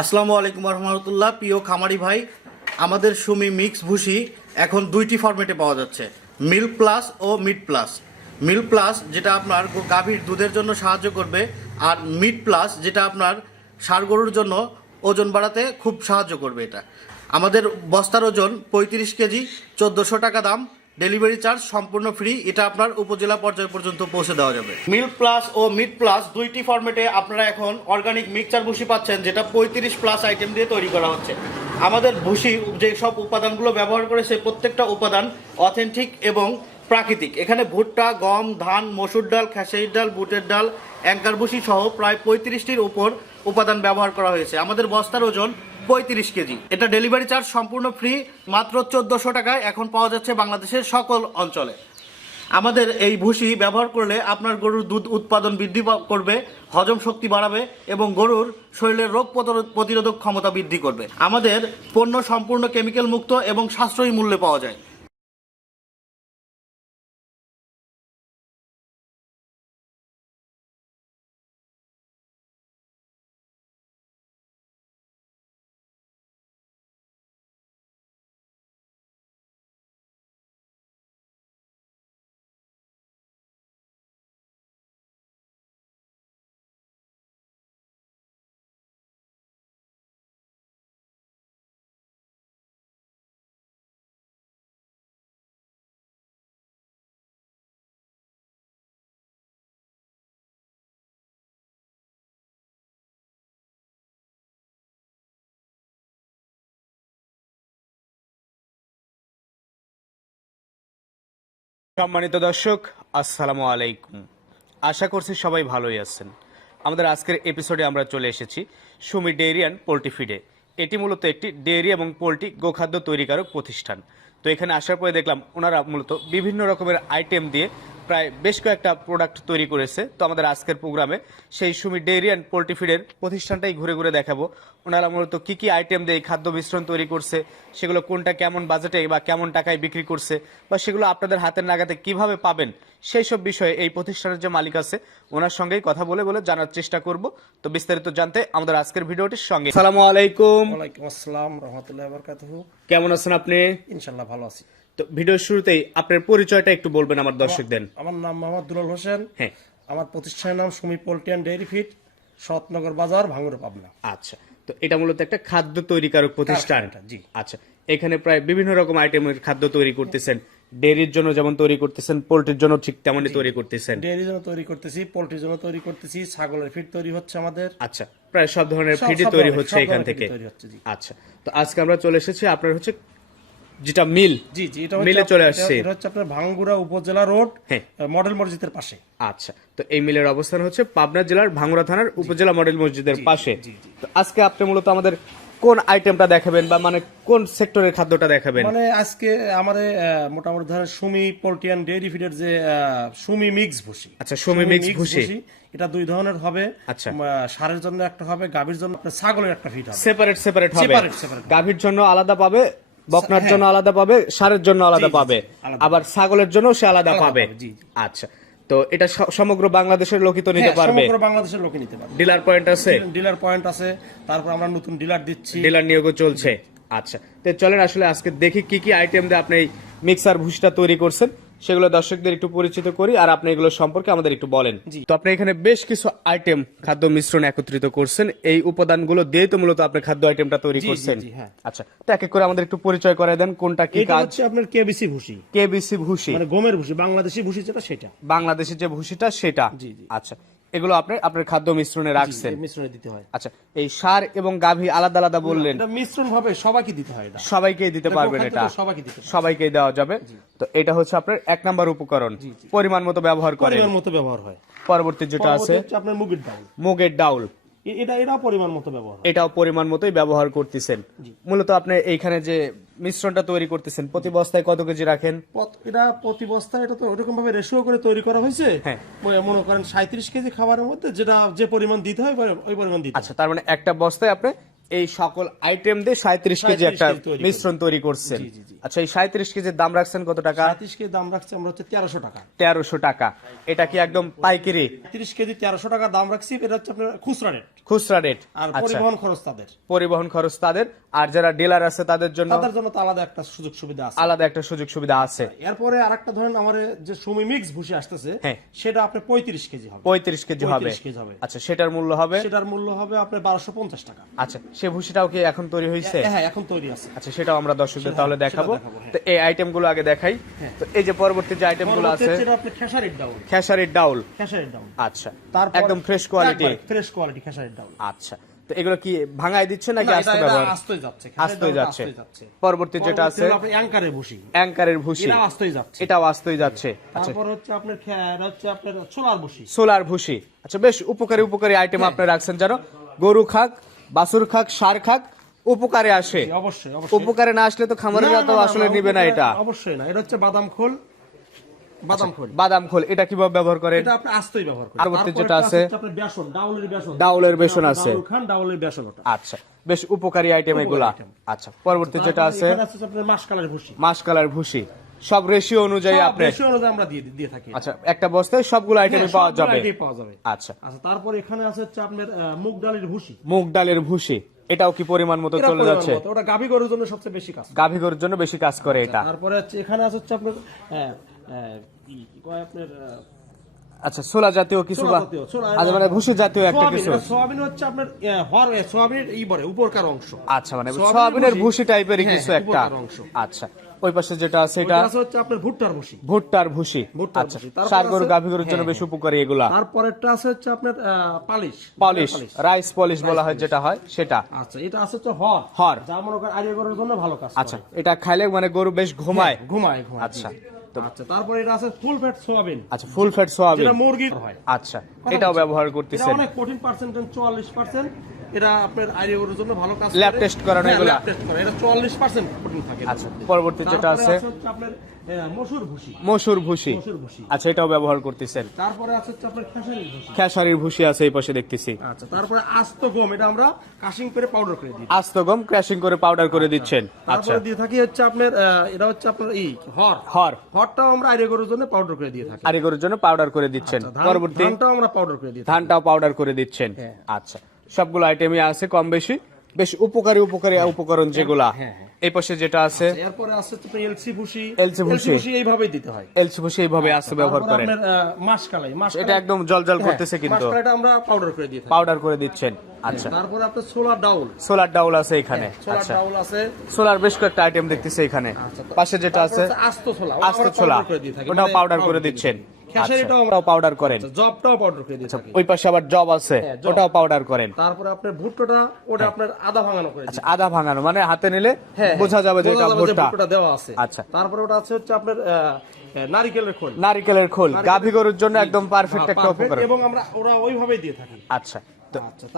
আসসালামু আলাইকুম রহমতুল্লাহ প্রিয় খামারি ভাই। আমাদের সুমি মিক্স ভুসি এখন দুইটি ফরম্যাটে পাওয়া যাচ্ছে। মিল্ক প্লাস ও মিড প্লাস। মিল্ক প্লাস যেটা আপনার গাভীর দুধের জন্য সাহায্য করবে, আর মিড প্লাস যেটা আপনার ষাড় গরুর জন্য ওজন বাড়াতে খুব সাহায্য করবে এটা। আমাদের বস্তার ওজন পঁয়ত্রিশ কেজি, চোদ্দোশো টাকা দাম। ডেলিভারি চার্জ সম্পূর্ণ ফ্রি, এটা আপনার উপজেলা পর্যায় পর্যন্ত পৌঁছে দেওয়া যাবে। মিল্ক প্লাস ও মিড প্লাস দুইটি ফরম্যাটে আপনারা এখন অর্গানিক মিক্সচার ভুসি পাচ্ছেন, যেটা পঁয়ত্রিশ প্লাস আইটেম দিয়ে তৈরি করা হচ্ছে। আমাদের ভুসি যে সব উপাদানগুলো ব্যবহার করে সে প্রত্যেকটা উপাদান অথেন্টিক এবং প্রাকৃতিক। এখানে ভুট্টা, গম, ধান, মসুর ডাল, খেসারির ডাল, বুটের ডাল, অ্যাঙ্কার ভুসি সহ প্রায় পঁয়ত্রিশটির উপর উপাদান ব্যবহার করা হয়েছে। আমাদের বস্তার ওজন পঁয়ত্রিশ কেজি। এটা ডেলিভারি চার্জ সম্পূর্ণ ফ্রি মাত্র চোদ্দোশো টাকায় এখন পাওয়া যাচ্ছে বাংলাদেশের সকল অঞ্চলে। আমাদের এই ভুষি ব্যবহার করলে আপনার গরুর দুধ উৎপাদন বৃদ্ধি করবে, হজম শক্তি বাড়াবে এবং গরুর শরীরের রোগ প্রতিরোধ- প্রতিরোধক ক্ষমতা বৃদ্ধি করবে। আমাদের পণ্য সম্পূর্ণ কেমিক্যাল মুক্ত এবং সাশ্রয়ী মূল্যে পাওয়া যায়। সম্মানিত দর্শক, আসসালামু আলাইকুম। আশা করছি সবাই ভালোই আছেন। আমাদের আজকের এপিসোডে আমরা চলে এসেছি সুমি ডেইরি অ্যান্ড পোলট্রি ফিডে এটি মূলত একটি ডেয়ারি এবং পোলট্রি গোখাদ্য তৈরিকারক প্রতিষ্ঠান। তো এখানে আসার পরে দেখলাম, ওনারা মূলত বিভিন্ন রকমের আইটেম দিয়ে প্রায় বেশ কয়েকটা প্রোডাক্ট তৈরি করেছে। তো আমাদের আজকের প্রোগ্রামে সেই সুমি ডেইরি অ্যান্ড পোলট্রি ফিডের প্রতিষ্ঠানটাই ঘুরে ঘুরে দেখাবো। ওনারা মূলত কি কি আইটেম দিয়ে খাদ্য মিশ্রণ তৈরি করছে সেগুলো কোনটা কেমন বাজেটে বা কেমন টাকায় বিক্রি করছে বা সেগুলো আপনাদের হাতের নাগাতে কীভাবে পাবেন সেই সব বিষয়ে এই প্রতিষ্ঠানের যে মালিক আছে ওনার সঙ্গেই কথা বলে বলে জানার চেষ্টা করব। তো বিস্তারিত জানতে আমাদের আজকের ভিডিওটির সঙ্গে। সালামু আলাইকুম। ওয়ালাইকুম আসসালাম রহমতুল্লাহ বরকাতুহু। কেমন আছেন আপনি? ইনশাল্লাহ ভালো আছি। তো ভিডিওর শুরুতেই আপনার পরিচয়টা একটু বলবেন আমার দর্শকদের। আমার নাম মোহাম্মদ দুলাল হোসেন। হ্যাঁ। আমার প্রতিষ্ঠানের নাম Sumi poultry and dairy feed Satnagar Bazar ভাঙুরে Pabna. আচ্ছা তো এটা মূলত একটা খাদ্য তৈরিকারক প্রতিষ্ঠান। জি। আচ্ছা এখানে প্রায় বিভিন্ন রকম আইটেমের খাদ্য তৈরি করতেছেন। ডেয়ারির জন্য যেমন তৈরি করতেছেন পোল্ট্রির জন্য ঠিক তেমনই তৈরি করতেছেন। ডেয়ারির জন্য তৈরি করতেছি পোল্ট্রির জন্য তৈরি করতেছি ছাগলের ফিড তৈরি হচ্ছে আমাদের। আচ্ছা প্রায় সব ধরনের ফিডই তৈরি হচ্ছে এখান থেকে। আচ্ছা তো আজকে আমরা চলে এসেছি আপনার হচ্ছে যেটা মিল জি জি এটা মিলে চলে আসছে। এটা হচ্ছে আপনার ভাঙ্গুরা উপজেলা রোড হ্যাঁ। মডেল মসজিদের পাশে আচ্ছা তো এই মিলের অবস্থান হচ্ছে পাবনা জেলার ভাঙ্গুড়া থানার উপজেলা মডেল মসজিদের পাশে তো আজকে আপনি মূলত আমাদের কোন আইটেমটা দেখাবেন বা মানে কোন সেক্টরের খাদ্যটা দেখাবেন মানে আজকে আমাদের মোটামুটি ধরেন সুমি পোল্ট্রি অ্যান্ড ডেয়ারি ফিডের যে সুমি মিক্স ভুসি আচ্ছা, সুমি mix ভুসি। এটা দুই ধরনের হবে আচ্ছা। ষাঁড়ের জন্য একটা হবে গাভীর জন্য ছাগলের একটা ফিড হবে সেপারেট সেপারেট হবে। গাভীর জন্য আলাদা পাবে বকনার হ্যাঁ। জন্য আলাদা পাবে সারের জন্য আলাদা পাবে। আবার ছাগলের জন্য সে আলাদা পাবে। আচ্ছা তো এটা সমগ্র বাংলাদেশের লোকই তো নিতে হ্যাঁ, পারবে। সমগ্র বাংলাদেশের লোকই নিতে পারবে। ডিলার পয়েন্ট আছে? ডিলার পয়েন্ট আছে তারপর আমরা নতুন ডিলার দিচ্ছি। ডিলার নিয়োগও চলছে। আচ্ছা তো চলেন আসলে আজকে দেখি কি কি আইটেম দিয়ে আপনি এই মিক্সার ভুষটা তৈরি করছেন। সেগুলো দর্শকদের একটু পরিচিত করি আর আপনি এগুলো সম্পর্কে আমাদের একটু বলেন। তো আপনি এখানে বেশ কিছু আইটেম খাদ্য মিশ্রণ একত্রিত করছেন। এই উপাদানগুলো দিয়ে তো মূলত আপনি খাদ্য আইটেমটা তৈরি করছেন। জি, হ্যাঁ। আচ্ছা তো এক এক করে আমাদের একটু পরিচয় করে দেন কোনটা কি এটা কাজ? হচ্ছে আপনার কেবিসি ভুসি। কেবিসি ভুসি। মানে গমের ভুসি বাংলাদেশি ভুসি যেটা সেটা। বাংলাদেশের যে ভুসিটা সেটা। জি, জি। আচ্ছা এগুলো আপনি আপনার খাদ্য মিশ্রণে রাখছেন। এই মিশ্রণে দিতে হয়। আচ্ছা এই সার এবং গাভী আলাদা আলাদা বললেন। এটা মিশ্রণ ভাবে সবাইকে দিতে হয় এটা। সবাইকেই দিতে পারবেন এটা। সবাইকে দিতে সবাইকে সবাইকেই দেওয়া যাবে। তো এটা হচ্ছে আপনার এক নাম্বার উপকরণ। পরিমাণ মতো ব্যবহার করেন। পরিমাণ মতো ব্যবহার হয়। পরবর্তী যেটা আছে আপনার মুগের ডাল। মুগের ডাউল। এটা এটাও পরিমাণ মতো ব্যবহার এটাও পরিমাণ মতোই ব্যবহার করতেছেন। মূলত আপনি এইখানে যে মিশ্রণটা তৈরি করতেছেন প্রতি বস্তায় কত কেজি রাখেন? এটা প্রতি বস্তা এটা তো ওরকম ভাবে রেশিও করে তৈরি করা হয়েছে। হ্যাঁ। মনে করেন সাঁত্রিশ কেজি খাবারের মধ্যে যেটা যে পরিমাণ দিতে হয় ওই পরিমাণ দিতে। আচ্ছা তার মানে একটা বস্তায় আপনি এই সকল আইটেম দিয়ে সাঁত্রিশ কেজি একটা। মিশ্রণ তৈরি করছেন। আচ্ছা এই সাঁত্রিশ কেজির দাম রাখছেন কত টাকা? পঁয়ত্রিশ কেজি দাম রাখছি আমরা হচ্ছে তেরোশো টাকা। তেরোশো টাকা। এটা কি একদম পাইকারি? তিরিশ কেজি তেরোশো টাকা দাম রাখছি এটা হচ্ছে আপনার খুচরা রেট খুচরা রেট আর আচ্ছা। পরিবহন খরচ তাদের। পরিবহন খরচ তাদের। আর যারা ডিলার আছে তাদের জন্য তাদের জন্য তো আলাদা একটা সুযোগ সুবিধা আছে। আলাদা একটা সুযোগ সুবিধা আছে। এরপরে আরেকটা ধরেন আমার যে সুমি মিক্স ভুসি আসতেছে হ্যাঁ। সেটা আপনার পঁয়ত্রিশ কেজি হবে। পঁয়ত্রিশ কেজি হবে। 35 কেজি হবে। আচ্ছা সেটার মূল্য হবে? সেটার মূল্য হবে আপনার বারোশো পঞ্চাশ টাকা। আচ্ছা সে ভুসিটাও কি এখন তৈরি হয়েছে? হ্যাঁ এখন তৈরি আছে। আচ্ছা সেটাও আমরা দর্শকদের তাহলে দেখাবো। হ্যাঁ। তো এই আইটেমগুলো আগে দেখাই। তো এই যে পরবর্তী যে আইটেমগুলো আছে এটা আপনার খেসারির ডাউল। খেসারির ডাউল। খেসারির ডাউল। আচ্ছা একদম ফ্রেশ কোয়ালিটি ফ্রেশ কোয়ালিটি খেসারির ডাউল। আচ্ছা তো এগুলো কি ভাঙায় দিচ্ছে নাকি আস্তে এটা- এটা ব্যবহার? আস্তই যাচ্ছে আস্তই যাচ্ছে। পরবর্তী যেটা আছে আপনার অ্যাঙ্কারের ভুসি অ্যাঙ্কারের ভুসি এটাও আস্তই যাচ্ছে। এটাও আস্তই যাচ্ছে। আচ্ছা। তারপর হচ্ছে আপনার হচ্ছে আপনার ছোলার ভুসি সোলার ভুসি আচ্ছা বেশ উপকারী উপকারী আইটেম হ্যাঁ। আপনি রাখছেন জানো গরু খাক বাছুর খাক সার খাক উপকারে আসে। অবশ্যই উপকারে না আসলে তো খামারিরা তো আসলে নিবে না এটা। অবশ্যই না এটা হচ্ছে বাদাম খোল। বাদাম খোল। বাদাম খোল এটা কীভাবে ব্যবহার করেন? এটা আপনি আস্তই ব্যবহার করেন। যেটা আছে- আপনার বেসন ডাউলের বেসন। ডাউলের বেসন আছে। খান ডাউলের বেসন ওটা। আচ্ছা বেশ উপকারী আইটেম এগুলা। আচ্ছা পরবর্তী যেটা আছে? মাসকালের ভুসি। মাসকালার ভুসি। সব রেশিও অনুযায়ী আপনি ratio অনুযায়ী আমরা দিয়ে দিয়ে থাকি। আচ্ছা একটা বস্তায় সবগুলো আইটেমই হ্যাঁ, পাওয়া যাবে। পাওয়া যাবে। আচ্ছা। আচ্ছা তারপর এখানে আছে হচ্ছে আপনার মুগ ডালের ভুসি। মুগ ডালের ভুসি এটাও কি পরিমাণ মতো চলে যাচ্ছে? ওটা গাভী গরুর জন্য সবচেয়ে বেশি কাজ গাভী গরুর জন্য বেশি কাজ করে এটা। তারপরে হচ্ছে এখানে আছে হচ্ছে আপনার আহ, আহ, কি কয় আপনার আচ্ছা সোলা জাতীয় কিছু বা আচ্ছা মানে ভুসি জাতীয় একটা কিছু। সোয়াবিন হচ্ছে আপনার হর সোয়াবিনের ই বলে উপরকার অংশ। আচ্ছা মানে সোয়াবিনের ভুসি- টাইপের হ্যাঁ, কিছু একটা। অংশ। আচ্ছা। ওই পাশে যেটা আছে এটা হচ্ছে আপনার ভুট্টার ভুসি। ভুট্টার ভুসি। ভুট্টার আচ্ছা সার গরু গাভী গরুর জন্য হ্যাঁ, বেশ উপকারী এগুলা। তারপরেরটা আছে হচ্ছে আপনার পালিশ। পলিশ রাইস পলিশ বলা হয় যেটা হয় সেটা। আচ্ছা এটা আছে হচ্ছে হর। হর। যা মনে করেন আরিয়া গরুর জন্য ভালো কাজ আচ্ছা এটা খাইলে মানে গরু বেশ ঘুমায় হ্যাঁ, ঘুমায়। ঘুমায় আচ্ছা জি। আচ্ছা তারপরে এটা আছে ফুল ফ্যাট সোয়াবিন। আচ্ছা ফুল ফ্যাট সোয়াবিন। যেটা মুরগির হয়। আচ্ছা এটাও ব্যবহার করতেছেন। অনেক কঠিন পার্সেন্ট চুয়াল্লিশ পার্সেন্ট এটা আপনার জন্য ভালো কাজ Lab test করানো এগুলা? ল্যাব টেস্ট করা। এটা চুয়াল্লিশ পার্সেন্ট কঠিন থাকে। আচ্ছা পরবর্তী যেটা আছে? আপনার মসুর ভুসি। মসুর ভুসি। আচ্ছা এটাও ব্যবহার করতেছেন। তারপরে আছে হচ্ছে আপনার খেসারির ভুসি। খেসারির ভুসি আছে এই পাশে দেখতেছি। আচ্ছা তারপরে আস্ত গম এটা আমরা কাশিং করে পাউডার করে দিই আস্ত গম ক্র্যাশিং করে পাউডার করে দিচ্ছেন। আচ্ছা। তারপরে দিয়ে থাকি হচ্ছে আপনার এটা হচ্ছে আপনার এই হর। হর। হরটাও আমরা আইরিয়া গরুর জন্য পাউডার করে দিয়ে থাকি। জন্য পাউডার করে দিচ্ছেন। আচ্ছা, পরবর্তী ধানটাও আমরা পাউডার করে থাকি। ধানটাও পাউডার করে দিচ্ছেন। হ্যাঁ। আচ্ছা। সবগুলো আইটেমই আছে কম বেশি বেশ উপকারী উপকারী উপকরণ যেগুলা। হ্যাঁ, হ্যাঁ। এই পাশে যেটা আছে। এরপরে আছে আপনার এলসি ভুসি। LC ভুসি। এইভাবেই দিতে হয়। এলসি ভুসি এইভাবে আছে ব্যবহার তারপরে করেন। মাসকালাই মাসকালাই এটা একদম জল জল হ্যাঁ, করতেছে কিন্তু। মাসকালাইটা আমরা পাউডার করে দিয়ে পাউডার করে দিচ্ছেন। আচ্ছা। তারপরে আপনার সোলার ডাউল। সোলার ডাউল আছে এখানে। সোলার আচ্ছা। ডাউল আছে। সোলার বেশ কয়েকটা আইটেম দেখতেছি এখানে। আচ্ছা, পাশে যেটা আছে আস্ত ছোলা। আস্ত ছোলা। ওটাও পাউডার করে দিচ্ছেন। খেসারিটাও আচ্ছা, পাউডার করেন। জবটাও পাউডার করে দিয়ে ওই পাশে আবার জব আছে হ্যাঁ, ওটাও পাউডার করেন। তারপরে আপনার ভুট্টোটা ওটা আপনার আধা ভাঙানো করে আচ্ছা আধা ভাঙানো মানে হাতে নিলে হ্যাঁ, বোঝা যাবে যে এটা ভুট্টা দেওয়া আছে। আচ্ছা। তারপরে ওটা আছে হচ্ছে আপনার নারিকেলের খোল। নারিকেলের খোল গাভী গরুর জন্য একদম পারফেক্ট হ্যাঁ, একটা উপকরণ এবং আমরা ওরা ওইভাবেই দিয়ে থাকি। আচ্ছা আচ্ছা,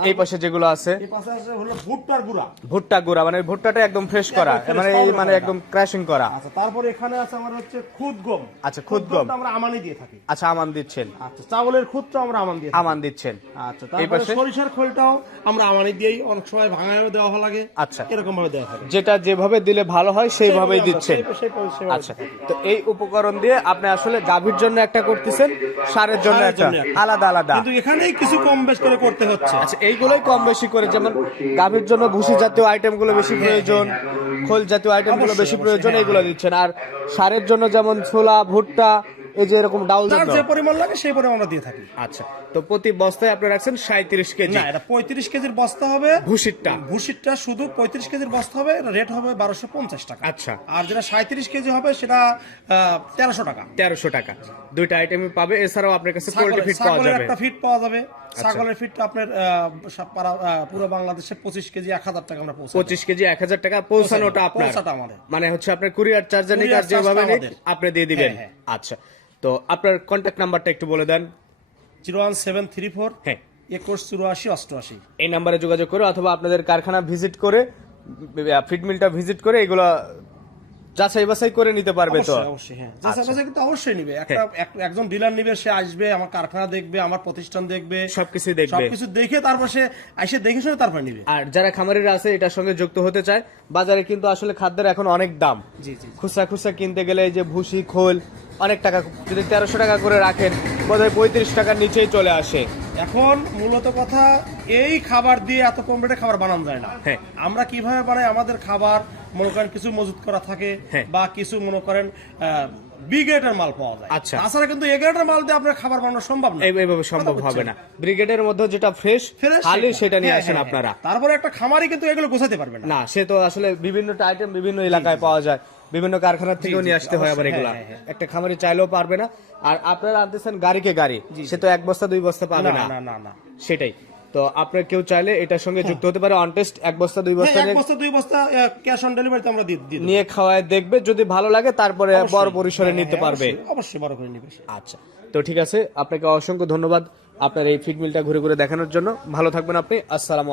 এই পাশে যেগুলো আছে? এই পাশে আছে ভুট্টার গুঁড়া। ভুট্টা গুঁড়া মানে ভুট্টাটা একদম ফ্রেশ করা মানে মানে একদম ক্র্যাশিং করা। আচ্ছা তারপরে এখানে আছে আমার হচ্ছে খুদ গম। আচ্ছা, খুদ গম। আমরা আমানি দিয়ে থাকি। আচ্ছা আমান দিচ্ছেন। আচ্ছা চাউলের খুদটা আমরা আমান দিয়ে আমান দিচ্ছেন। আচ্ছা এই পাশে? সরিষার খোলটাও আমরা আমানি দিয়েই অনেক সময় ভাঙায়ও দেওয়া লাগে। আচ্ছা। এরকম ভাবে দেওয়া থাকে। যেটা যেভাবে দিলে ভালো হয় সেইভাবেই দিচ্ছেন। আচ্ছা তো এই উপকরণ দিয়ে আপনি আসলে গাভীর জন্য একটা করতেছেন সারের জন্য একটা। আলাদা আলাদা। কিন্তু এখানেই কিছু কম বেশ করে করতে হচ্ছে। আচ্ছা এইগুলোই কম বেশি করে যেমন গাভীর জন্য ভুসি জাতীয় আইটেমগুলো বেশি প্রয়োজন খোল জাতীয় আইটেমগুলো বেশি প্রয়োজন হ্যাঁ, এগুলো দিচ্ছেন। আর সারের জন্য যেমন ছোলা ভুট্টা এই যে এরকম ডাউল জাতীয়। যে পরিমাণ লাগে সেই পরিমাণ আমরা দিয়ে থাকি। আচ্ছা তো প্রতি বস্তায় আপনি রাখছেন সাঁত্রিশ কেজি। না এটা পঁয়ত্রিশ কেজির বস্তা হবে। ভুসিরটা। ভুসিরটা শুধু পঁয়ত্রিশ কেজির বস্তা হবে রেট হবে বারোশো পঞ্চাশ টাকা। আচ্ছা। আর যেটা সাঁত্রিশ কেজি হবে সেটা তেরোশো টাকা। তেরোশো টাকা। দুইটা আইটেমই পাবে এছাড়াও আপনার কাছে পোল্ট্রি ফিট পাওয়া যাবে। একটা ফিট পাওয়া যাবে। ছাগলের ফিটটা আপনার পুরো বাংলাদেশে পঁচিশ কেজি এক হাজার টাকা আমরা পঁচিশ কেজি এক হাজার টাকা পৌঁছানোটা আপনার। মানে হচ্ছে আপনার কুরিয়ার চার্জার নিক যেভাবে। আপনি দিয়ে দিবেন। হ্যাঁ, আচ্ছা তো আপনার কন্ট্যাক্ট নাম্বারটা একটু বলে দেন। Zero one seven three four হ্যাঁ। একুশ চুরাশি অষ্টআশি। এই নাম্বারে যোগাযোগ করে অথবা আপনাদের কারখানা ভিজিট করে মিলটা ভিজিট করে এগুলো যাচাই বাছাই করে নিতে পারবে তো? অবশ্যই হ্যাঁ। যাচাই বাছাই কিন্তু অবশ্যই নিবে। একটা একজন ডিলার নিবে সে আসবে আমার কারখানা দেখবে আমার প্রতিষ্ঠান দেখবে সবকিছু দেখবে। সবকিছু দেখে তারপর সে এসে দেখে শুনে তারপর নিবে। আর যারা খামারিরা আছে এটার সঙ্গে যুক্ত হতে চায় বাজারে কিন্তু আসলে খাদ্যের এখন অনেক দাম। জি জি। খুচরা খুচরা কিনতে গেলে এই যে ভুসি খোল অনেক টাকা যদি তেরোশো টাকা করে রাখেন বোধহয় পঁয়ত্রিশ টাকার নিচেই চলে আসে। এখন মূলত কথা এই খাবার দিয়ে এত কম রেটে খাবার বানানো যায় না। হ্যাঁ। আমরা কীভাবে বানাই? আমাদের খাবার মনে করেন কিছু মজুত করা থাকে হ্যাঁ। বা কিছু মনে করেন বি গ্রেডের মাল পাওয়া যায়। আচ্ছা। তাছাড়া কিন্তু এ মাল দিয়ে আপনার খাবার বানানো সম্ভব না। এইভাবে সম্ভব হবে না। ব্রিগেডের মধ্যে যেটা ফ্রেশ খালি সেটা নিয়ে হ্যাঁ, আসেন আপনারা। তারপরে একটা খামারই কিন্তু এগুলো গোছাতে পারবে না। না সে তো আসলে বিভিন্ন আইটেম বিভিন্ন এলাকায় পাওয়া যায়। বিভিন্ন কারখানা থেকেও নিয়ে আসতে হয় আবার এগুলা। হ্যাঁ, হ্যাঁ, একটা খামারি চাইলেও পারবে না। আর আপনারা আনতেছেন গাড়িকে গাড়ি? সে তো এক বস্তা দুই বস্তা পাবে না সেটাই। তো আপনার কেউ চাইলে এটার সঙ্গে যুক্ত হতে পারে। অন টেস্ট এক বস্তা দুই বস্তা হ্যাঁ, এক বস্তা দুই বস্তা ক্যাশ অন ডেলিভারিতে আমরা দিয়ে দিই নিয়ে খাওয়ায় দেখবে। যদি ভালো লাগে তারপরে বড় পরিসরে নিতে পারবে। হ্যাঁ, অবশ্যই বড় করে নিবে আচ্ছা। তো ঠিক আছে আপনাকে অসংখ্য ধন্যবাদ আপনার এই ফিড মিলটা ঘুরে ঘুরে দেখানোর জন্য। ভালো থাকবেন আপনি। আসসালামু